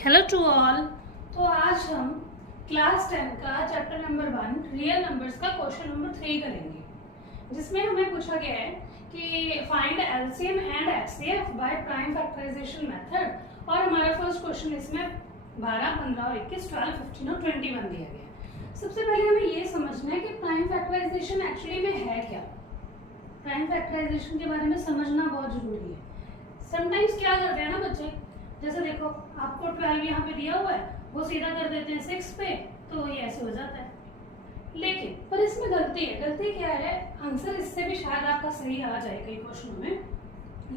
Hello to all. तो आज हम क्लास 10 का चैप्टर नंबर 1 रियल नंबर्स का क्वेश्चन नंबर 3 करेंगे, जिसमें हमें पूछा गया है कि find LCM and HCF by prime factorisation method. और हमारा फर्स्ट क्वेश्चन इसमें 12, 15 और 21, 12, 15 और 21 दिया गया है। सबसे पहले हमें ये समझना है कि प्राइम फैक्टराइजेशन एक्चुअली में है क्या। प्राइम फैक्टराइजेशन के बारे में समझना बहुत जरूरी है। समटाइम्स क्या करते हैं ना बच्चे, जैसे देखो आपको 12 यहाँ पे दिया हुआ है, वो सीधा कर देते हैं 6 पे, तो ये ऐसे हो जाता है। लेकिन पर इसमें गलती है। गलती क्या है? आंसर इससे भी शायद आपका सही आ जाए कई क्वेश्चनों में,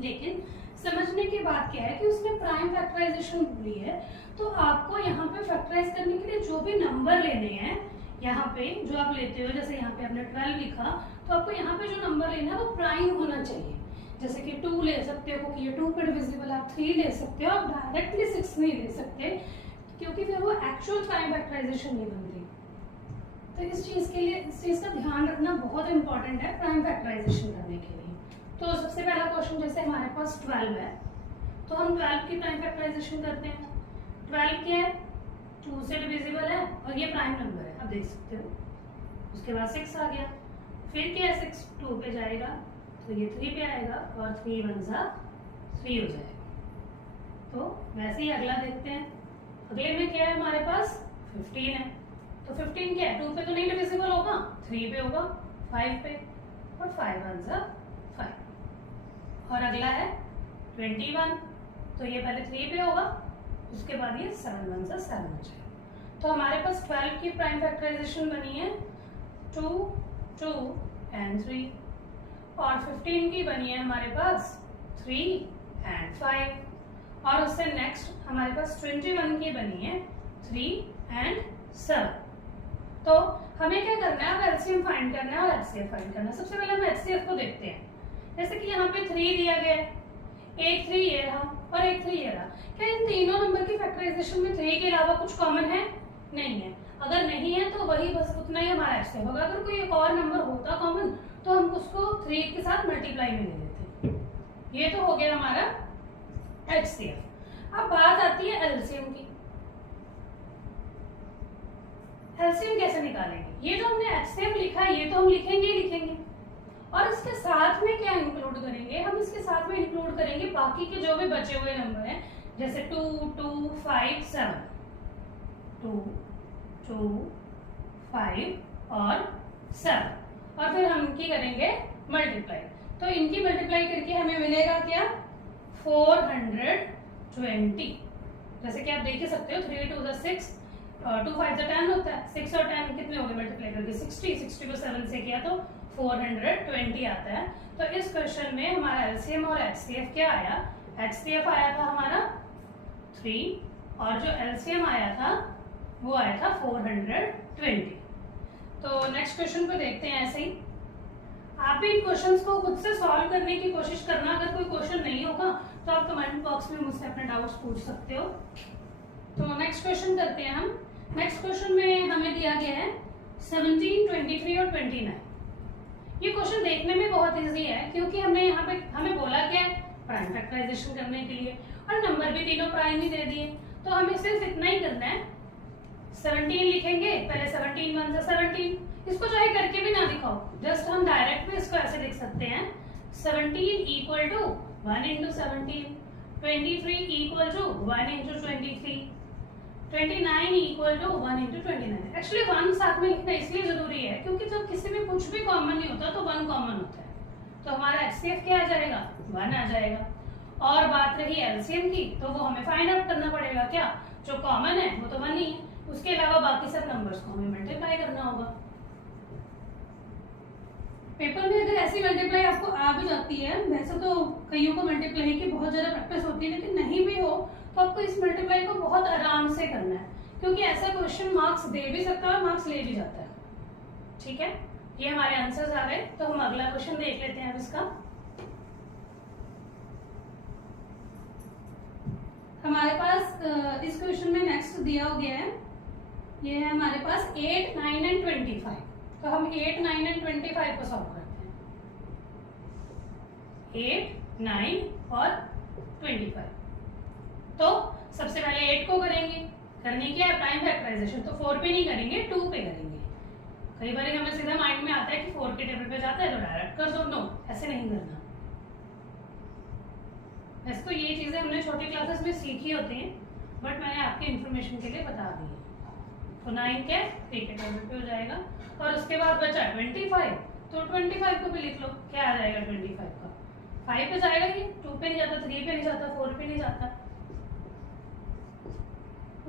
लेकिन समझने की बात क्या है कि उसने प्राइम फैक्टराइजेशन ली है, तो आपको यहाँ पे फैक्टराइज करने के लिए जो भी नंबर लेने हैं, यहाँ पे जो आप लेते हो, जैसे यहाँ पे आपने 12 लिखा, तो आपको यहाँ पे जो नंबर लेना है वो प्राइम होना चाहिए। जैसे कि 2 ले सकते हो क्योंकि ये 2 पे डिविजिबल, आप 3 ले सकते हो, आप डायरेक्टली 6 नहीं ले सकते क्योंकि फिर वो एक्चुअल प्राइम फैक्टराइजेशन नहीं बनती। तो इस चीज के लिए, इस चीज का ध्यान रखना बहुत इंपॉर्टेंट है प्राइम फैक्टराइजेशन करने के लिए। तो सबसे पहला क्वेश्चन, जैसे हमारे पास 12 है, तो हम 12 की प्राइम फैक्टराइजेशन करते हैं। 12 क्या है? 2 से डिविजिबल है और ये प्राइम नंबर है, आप देख सकते हो। उसके बाद 6 आ गया, फिर क्या है? 6 2 पे जाएगा तो ये 3 पे आएगा और 3 1 जा 3 हो जाएगा। तो वैसे ही अगला देखते हैं। अगले में क्या है हमारे पास? 15 है, तो 15 क्या है? 2 पे तो नहीं डिविजिबल होगा, 3 पे होगा, 5 पे, और 5 1 जा 5। और अगला है 21, तो ये पहले 3 पे होगा, उसके बाद ये 7 1 जा 7 हो जाएगा। तो हमारे पास 12 की प्राइम फैक्टराइजेशन बनी है 2 2 एंड 3, और 15 की बनी है हमारे पास 3 एंड 5, और उससे नेक्स्ट हमारे पास 21 की बनी है 3 एंड 7। तो हमें क्या करना है? अब एलसीएम फाइंड करना है और एचसीएफ फाइंड करना है। सबसे पहले हम एचसीएफ को देखते हैं। जैसे कि यहाँ पे 3 दिया गया है, एक 3 ये रहा और एक 3 ये रहा। क्या इन तीनों नंबर की फैक्टराइजेशन में 3 के अलावा कुछ कॉमन है? नहीं है। अगर नहीं है तो वही बस उतना ही हमारा एचसीएफ होगा। अगर कोई एक और नंबर होता कॉमन तो हम उसको 3 के साथ मल्टीप्लाई में ले लेते। ये तो हो गया हमारा एचसीएफ। अब बात आती है एलसीएम की। एलसीएम कैसे निकालेंगे? ये जो हमने एचसीएफ लिखा है ये तो हम लिखेंगे ही लिखेंगे, और इसके साथ में क्या इंक्लूड करेंगे? हम इसके साथ में इंक्लूड करेंगे बाकी के जो भी बचे हुए नंबर हैं, जैसे 2 2 5 7, 2 2 5 और 7, और फिर हम इनकी करेंगे मल्टीप्लाई। तो इनकी मल्टीप्लाई करके हमें मिलेगा क्या? 420। जैसे कि आप देख ही सकते हो, 3 2 6 और 2 5 10 होता है। 6 और 10 कितने हो गए मल्टीप्लाई करके? 60। 60 को 7 से किया तो 420 आता है। तो इस क्वेश्चन में हमारा एलसीएम और एचसीएफ क्या आया? एचसीएफ आया था हमारा 3 और जो एलसीएम आया था वो आया था 420। तो नेक्स्ट क्वेश्चन को देखते हैं। ऐसे ही आप भी इन क्वेश्चंस को खुद से सॉल्व करने की कोशिश करना। अगर कोई क्वेश्चन नहीं होगा तो आप कमेंट बॉक्स में मुझसे अपने डाउट्स पूछ सकते हो। तो नेक्स्ट क्वेश्चन करते हैं हम। नेक्स्ट क्वेश्चन में हमें दिया गया है 17, 23 और 29। ये क्वेश्चन देखने में बहुत इजी है क्योंकि हमने यहाँ पे हमें बोला क्या है? प्राइम फैक्टराइजेशन करने के लिए, और नंबर भी तीनों प्राइम ही दे दिए। तो हमें सिर्फ इतना ही करना है, 17 लिखेंगे। पहले 17 1 जा 17। इसको चाहे करके भी ना दिखाओ, जस्ट हम डायरेक्ट में इसको ऐसे लिख सकते हैं, 17 equal to 1 into 17, 23 equal to 1 into 23, 29 equal to 1 into 29। Actually 1 साथ में लिखना इसलिए जरूरी है क्योंकि जब किसी में कुछ भी कॉमन नहीं होता तो 1 कॉमन होता है। तो हमारा एचसीएफ क्या आ जाएगा? 1 आ जाएगा। और बात रही एलसीएम की, तो वो हमें फाइंड आउट करना पड़ेगा। क्या? जो कॉमन है वो तो 1 ही है, उसके अलावा बाकी सब नंबर्स को हमें मल्टीप्लाई करना होगा। पेपर में अगर ऐसी मल्टीप्लाई आपको आ भी जाती है, वैसे तो कईयों को मल्टीप्लाई की बहुत ज्यादा प्रैक्टिस होती है, लेकिन नहीं भी हो तो आपको इस मल्टीप्लाई को बहुत आराम से करना है, क्योंकि ऐसा क्वेश्चन मार्क्स दे भी सकता है और मार्क्स ले भी जाता है। ठीक है, ये हमारे आंसर्स आ गए। तो हम अगला क्वेश्चन देख लेते हैं। अब इसका हमारे पास इस क्वेश्चन में नेक्स्ट दिया हो गया है, ये है हमारे पास 8 9 एंड 25। तो हम 8 9 एंड 25 को सॉल्व करते हैं। 8 9 और 25। तो सबसे पहले 8 को करेंगे, करनी क्या है प्राइम फैक्टराइजेशन, तो 4 पे नहीं करेंगे 2 पे करेंगे। कई बार हमें सीधा माइंड में आता है कि 4 के टेबल पे जाता है तो डायरेक्ट कर दो, नो ऐसे नहीं करना। वैसे तो ये चीजें हमने छोटी क्लासेस में सीखी होती हैं, बट मैंने आपके इन्फॉर्मेशन के लिए बता दी है। तो 9 क्या 3 के टेबल पे हो जाएगा, और उसके बाद बचा 25, तो 25 को भी लिख लो, क्या आ जाएगा 25 का 5 पे जाएगा, ये 2 पे नहीं जाता, 3 पे नहीं जाता, 4 पे नहीं जाता।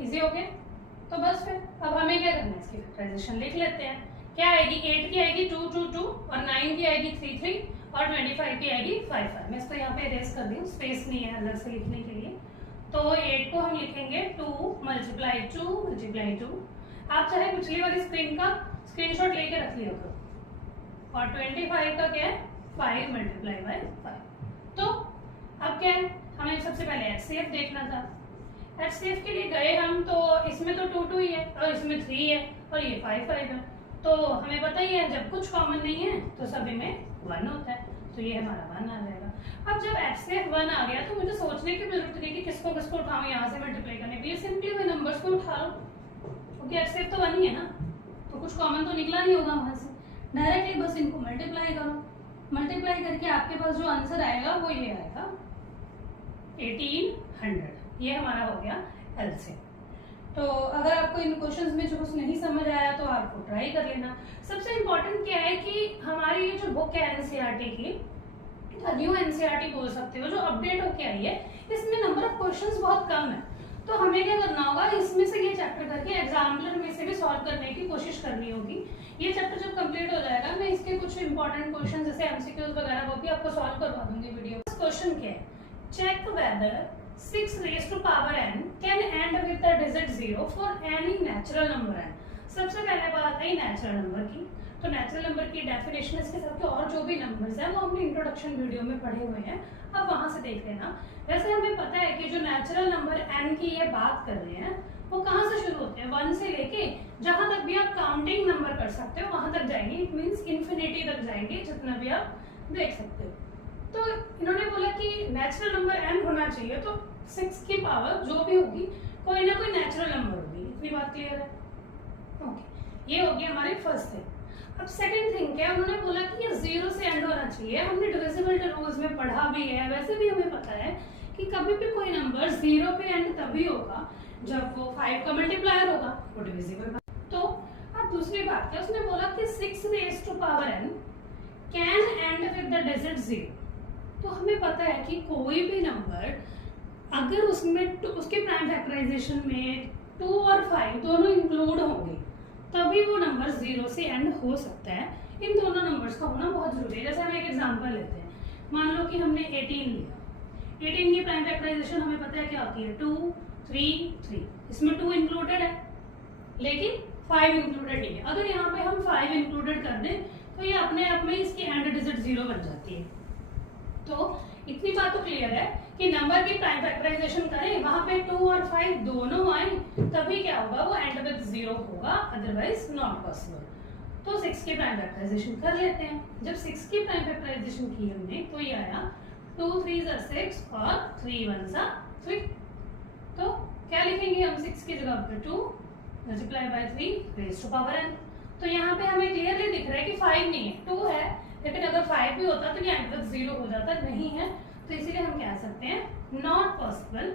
इजी हो गया। तो बस फिर अब हमें क्या करना है, इसकी फैक्टराइजेशन लिख लेते हैं। क्या आएगी, 8 की आएगी 2 2 2, और 9 की आएगी 3 3, और 25 की आएगी 5 5। मैं इसको यहाँ पे इरेज कर दी हूँ, स्पेस नहीं है अलग से लिखने के लिए। तो 8 को हम लिखेंगे 2 मल्टीप्लाई 2 मल्टीप्लाई 2। आप चाहे पिछली वाली स्क्रीन का स्क्रीनशॉट लेके रख लिया करो। और 25 का क्या है 5 मल्टीप्लाई बाय 5। तो अब क्या है, हमें सबसे पहले एचसीएफ देखना था। एचसीएफ के लिए गए हम, तो इसमें तो 2 2 ही है, और इसमें 3 है, और ये 5 5 है। तो हमें पता ही है जब कुछ कॉमन नहीं है तो सभी में 1 होता है, तो ये हमारा 1 आ जाएगा। अब जब एचसीएफ 1 आ गया तो मुझे सोचने की जरूरत नहीं कि किसको किसको उठाऊं यहाँ से मल्टीप्लाई करने के लिए, सिंपली मैं नंबर्स को उठा लो, क्योंकि एचसीएफ तो 1 ही है ना, तो कुछ कॉमन तो निकला नहीं होगा वहां से। डायरेक्टली बस इनको मल्टीप्लाई करो, मल्टीप्लाई करके आपके पास जो आंसर आएगा वो ये आएगा 1800। ये हमारा हो गया एलसीएम। तो अगर आपको इन क्वेश्चंस में जो कुछ नहीं समझ आया तो आपको ट्राई कर लेना। सबसे इम्पोर्टेंट क्या है कि हमारी ये जो बुक है एनसीईआरटी की, न्यू एनसीईआरटी बोल सकते हो, जो अपडेट होके आई है, इसमें नंबर ऑफ क्वेश्चंस बहुत कम है। तो हमें क्या करना होगा, इसमें से ये चैप्टर करके एग्जाम्पलर में से भी सॉल्व करने की कोशिश करनी होगी। ये चैप्टर जब कंप्लीट हो जाएगा मैं इसके कुछ इंपॉर्टेंट क्वेश्चन जैसे एमसीक्यूज वगैरह वो भी आपको सॉल्व करवा दूंगी वीडियो। क्वेश्चन क्या है, check whether 6 raised to power n can end with the digit 0 for any natural number n। सबसे पहले बात है नेचुरल नंबर की। तो नेचुरल नंबर की डेफिनेशन, इसके साथ के और जो भी नंबर्स हैं वो हमने इंट्रोडक्शन वीडियो में पढ़े हुए हैं, अब वहां से देख लेना। वैसे हमें पता है कि जो नेचुरल नंबर n की ये बात कर रहे हैं वो कहाँ से शुरू होते हैं, 1 से लेके जहां तक भी आप काउंटिंग नंबर कर सकते हो वहां तक जाएंगे। इट मीन्स इन्फिनिटी तक जाएंगे, जितना भी आप देख सकते हो। तो इन्होंने बोला कि नेचुरल नंबर n होना चाहिए, तो 6 की पावर जो भी होगी कोई ना कोई नेचुरल नंबर होगी। इतनी बात क्लियर है? ओके, ये हो गया हमारे फर्स्ट थिंग। अब सेकंड थिंग क्या, उन्होंने बोला कि ये 0 से एंड होना चाहिए। हमने डिविजिबल रूल्स में पढ़ा भी है, वैसे भी हमें पता है कि कभी भी कोई नंबर 0 पे एंड तभी होगा जब वो 5 का मल्टीप्लायर होगा, वो डिविजिबल। तो अब दूसरी बात क्या, उसने बोला कि 6 raised to power n can end with the digit 0। तो हमें पता है कि कोई भी नंबर अगर उसमें उसके प्राइम फैक्टराइजेशन में 2 और 5 दोनों इंक्लूड होंगे तभी वो नंबर 0 से एंड हो सकता है। इन दोनों नंबर्स का होना बहुत जरूरी है। जैसे हम एक एग्जांपल लेते हैं, मान लो कि हमने 18 लिया, 18 की प्राइम फैक्टराइजेशन हमें पता है क्या होती है, 2 3 3। इसमें 2 इंक्लूडेड है लेकिन 5 इंक्लूडेड नहीं है। अगर यहाँ पे हम 5 इंक्लूडेड कर दें तो ये अपने आप में इसकी एंड डिजिट 0 बन जाती है। तो इतनी बात तो क्लियर है कि नंबर की प्राइम फैक्टराइजेशन करें, वहां पे 2 और 5 दोनों आए तभी क्या होगा, वो एंड विद 0 होगा, अदरवाइज नॉट पॉसिबल। तो 6 की प्राइम फैक्टराइजेशन कर लेते हैं। जब 6 की प्राइम फैक्टराइजेशन की हमने तो ये आया 2 3 6 और 3 1 3। तो क्या लिखेंगे हम, 6 की जगह पे 2 multiply by 3 raise to power n। तो यहाँ पे हमें क्लियरली दिख रहा है कि 5 नहीं है, 2 है, लेकिन अगर 5 भी होता तो ये एंड विद 0 हो जाता, नहीं है, तो इसीलिए हम कह सकते हैं नॉट पॉसिबल।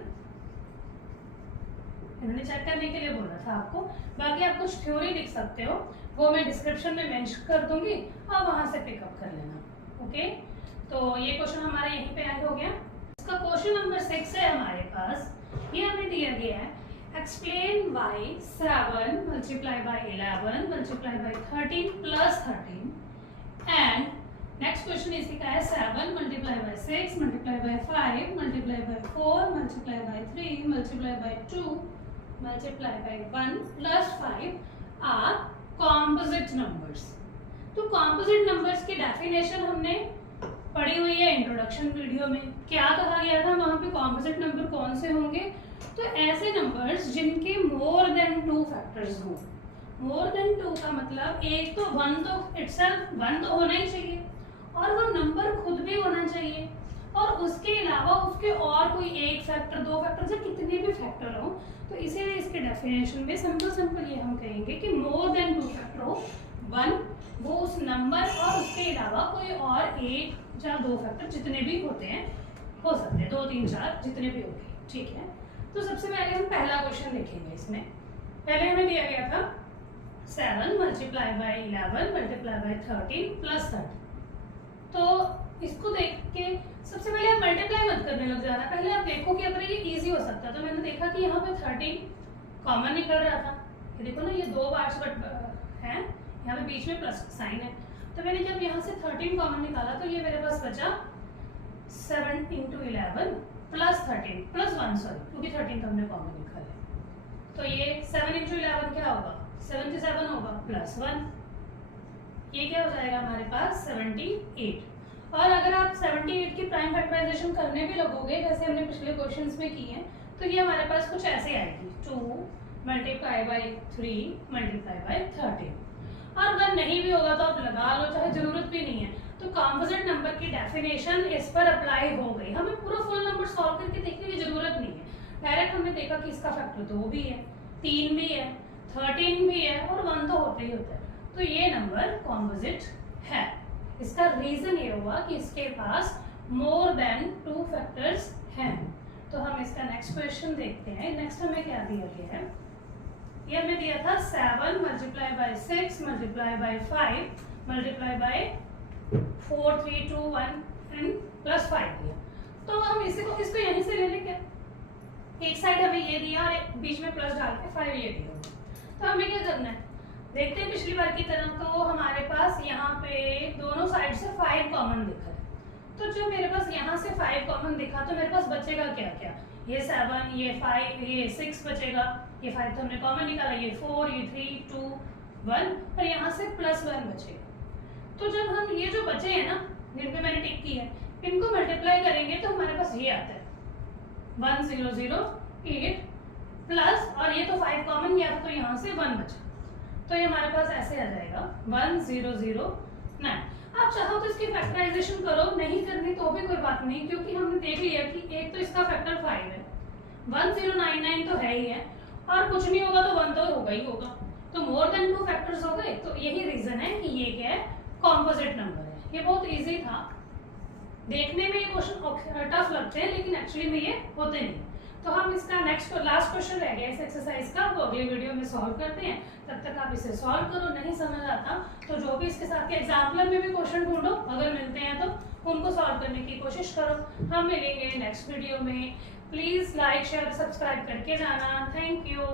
इन्होंने चेक करने के लिए बोला था आपको। बाकी आप कुछ थ्योरी लिख सकते हो, वो मैं डिस्क्रिप्शन में मेंशन कर दूंगी, और वहां से पिकअप कर लेना। ओके, तो ये क्वेश्चन हमारा यहीं पे एंड हो गया। इसका क्वेश्चन नंबर 6 है हमारे पास, ये हमें दिया गया है, explain why 7 multiply by 11 multiply by 13 plus 13 and next question इसी का है 7 multiply by 6 multiply by 5 multiply by 4 multiply by 3 multiply by 2 multiply by 1 plus 5 are composite numbers. तो कॉम्पोजिट नंबर्स की डेफिनेशन हमने पढ़ी हुई है इंट्रोडक्शन वीडियो में। क्या कहा गया था वहां पे, कॉम्पोजिट नंबर कौन से होंगे, तो ऐसे नंबर्स जिनके मोर देन 2 फैक्टर्स हो। मोर देन 2 का मतलब एक तो 1 तो इटसेल्फ 1 तो होना ही चाहिए, और वो नंबर खुद भी होना चाहिए, और उसके अलावा उसके और कोई 1 फैक्टर 2 फैक्टर से कितने भी फैक्टर तो इसीलिए इसके डेफिनेशन में सिंपल ये हम कहेंगे कि मोर देन 2 फैक्टर ऑफ 1, वो उस नंबर और उसके अलावा कोई और 1 या 2 फैक्टर जितने भी होते हैं हो सकते हैं, 2 3 4 जितने भी होंगे, ठीक है। तो सबसे पहले हम पहला क्वेश्चन देखेंगे। इसमें पहले हमें दिया गया था 7 multiply by 11 multiply by 13 plus 30। तो इसको देख के सबसे पहले आप मल्टीप्लाई मत करने लग जाना, पहले आप देखो कि अगर ये इजी हो सकता है। तो मैंने देखा कि यहाँ पे 13 कॉमन निकल रहा था, ये देखो ना, ये 2 पार्ट्स है, यहाँ पे बीच में प्लस साइन है। तो मैंने जब यहाँ से 13 कॉमन निकाला तो ये मेरे पास बचा 7 × 11 प्लस 13 प्लस 1, सॉरी, क्योंकि 13 तो हमने कॉमन निकाला है। तो ये 7 × 11 क्या होगा, 77 होगा प्लस 1, ये क्या हो जाएगा हमारे पास 78। और अगर आप 78 की प्राइम फैक्टराइजेशन करने भी लगोगे जैसे हमने पिछले क्वेश्चंस में की है, तो ये हमारे पास कुछ ऐसे आएगी 2 मल्टीप्लाई बाई 3 मल्टीप्लाई बाई 13। और अगर नहीं भी होगा तो आप लगा लो, चाहे जरूरत भी नहीं है। तो कॉम्पोजिट नंबर की डेफिनेशन इस पर अप्लाई हो गई, हमें पूरा फुल नंबर सॉल्व करके देखने की जरूरत नहीं है। डायरेक्ट हमने देखा कि इसका फैक्टर 2 भी है, 3 भी है, 13 भी है और 1 तो होता ही होता है। तो ये नंबर कॉम्पोजिट है। इसका रीजन ये हुआ कि इसके पास मोर देन 2 फैक्टर्स हैं। तो हम इसका नेक्स्ट क्वेश्चन देखते हैं। नेक्स्ट हमें क्या दिया गया है, ये हमें दिया था 7 multiply by 6 multiply by 5 multiply by 4 3 2 1 and plus 5 दिया। तो हम इसको यहीं से ले लेंगे, एक साइड हमें ये दिया और बीच में प्लस डाल के 5 ये दिया। तो हमें क्या करना है, देखते हैं पिछली बार की तरह। तो हमारे पास यहाँ पे दोनों साइड से 5 कॉमन दिखा है। तो जब मेरे पास यहाँ से 5 कॉमन दिखा तो मेरे पास बचेगा क्या क्या, ये 7, ये 5, ये 6 बचेगा, ये 5 तो हमने कॉमन निकाला, ये 4, ये 3 2 1 और यहाँ से प्लस 1 बचेगा। तो जब हम ये जो बचे हैं ना, जिन पे मैंने टिक की है, इनको मल्टीप्लाई करेंगे तो हमारे पास ये आता है 1008 प्लस, और ये तो 5 कॉमन गया तो यहाँ से 1 बचा, तो ये हमारे पास ऐसे आ जाएगा 1009। आप चाहो तो इसकी फैक्टराइजेशन करो, नहीं करनी तो भी कोई बात नहीं, क्योंकि हमने देख लिया कि एक तो इसका फैक्टर 5 है, 1099 तो है ही है, और कुछ नहीं होगा तो 1 तो होगा ही होगा। तो मोर देन 2 फैक्टर्स हो गए। तो यही रीजन है कि ये क्या है, कॉम्पोजिट नंबर है। ये बहुत इजी था, देखने में ये क्वेश्चन टफ लगते हैं लेकिन एक्चुअली में ये होते नहीं। तो हम इसका लास्ट क्वेश्चन रह गया इस एक्सरसाइज का, वो अगले वीडियो में सॉल्व करते हैं। तब तक आप इसे सॉल्व करो, नहीं समझ आता तो जो भी इसके साथ के एग्जाम्पलर में भी क्वेश्चन ढूंढो, अगर मिलते हैं तो उनको सॉल्व करने की कोशिश करो। हम मिलेंगे नेक्स्ट वीडियो में। प्लीज लाइक शेयर सब्सक्राइब करके जाना। Thank you.